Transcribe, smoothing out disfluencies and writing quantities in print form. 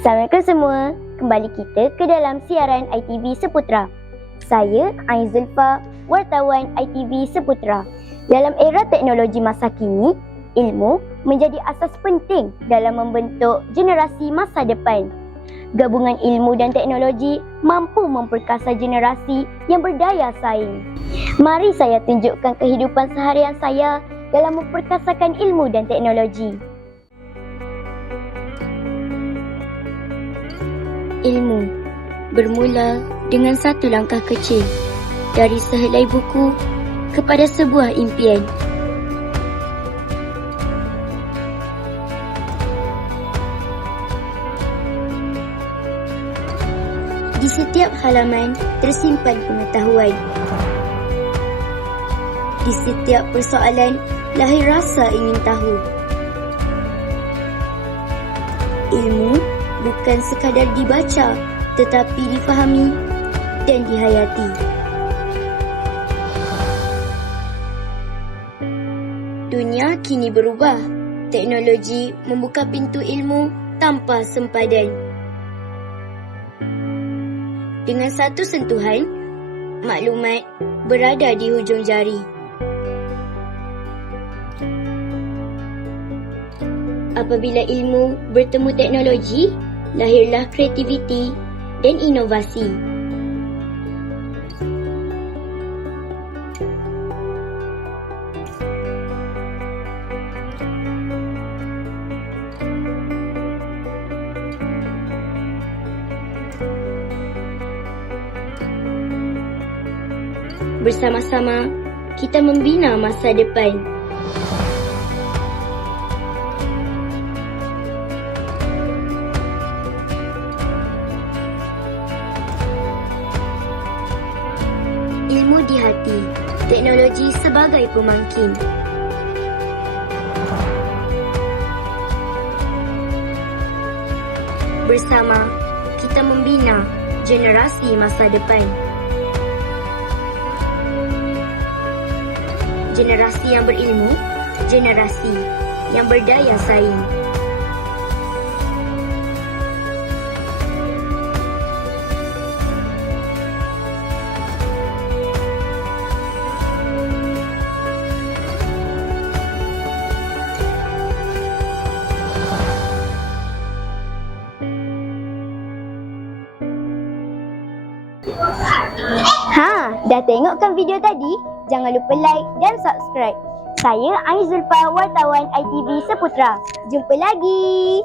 Assalamualaikum semua, kembali kita ke dalam siaran ITV Seputra. Saya Ain Zulfa, wartawan ITV Seputra. Dalam era teknologi masa kini, ilmu menjadi asas penting dalam membentuk generasi masa depan. Gabungan ilmu dan teknologi mampu memperkasa generasi yang berdaya saing. Mari saya tunjukkan kehidupan seharian saya dalam memperkasakan ilmu dan teknologi. Ilmu bermula dengan satu langkah kecil, dari sehelai buku kepada sebuah impian. Di setiap halaman tersimpan pengetahuan. Di setiap persoalan lahir rasa ingin tahu. Ilmu bukan sekadar dibaca, tetapi difahami dan dihayati. Dunia kini berubah. Teknologi membuka pintu ilmu tanpa sempadan. Dengan satu sentuhan, maklumat berada di hujung jari. Apabila ilmu bertemu teknologi, lahirlah kreativiti dan inovasi. Bersama-sama, kita membina masa depan. Ilmu di hati, teknologi sebagai pemangkin. Bersama, kita membina generasi masa depan. Generasi yang berilmu, generasi yang berdaya saing. Dah tengokkan video tadi? Jangan lupa like dan subscribe. Saya Ain Zulfa, wartawan ITV Seputra. Jumpa lagi.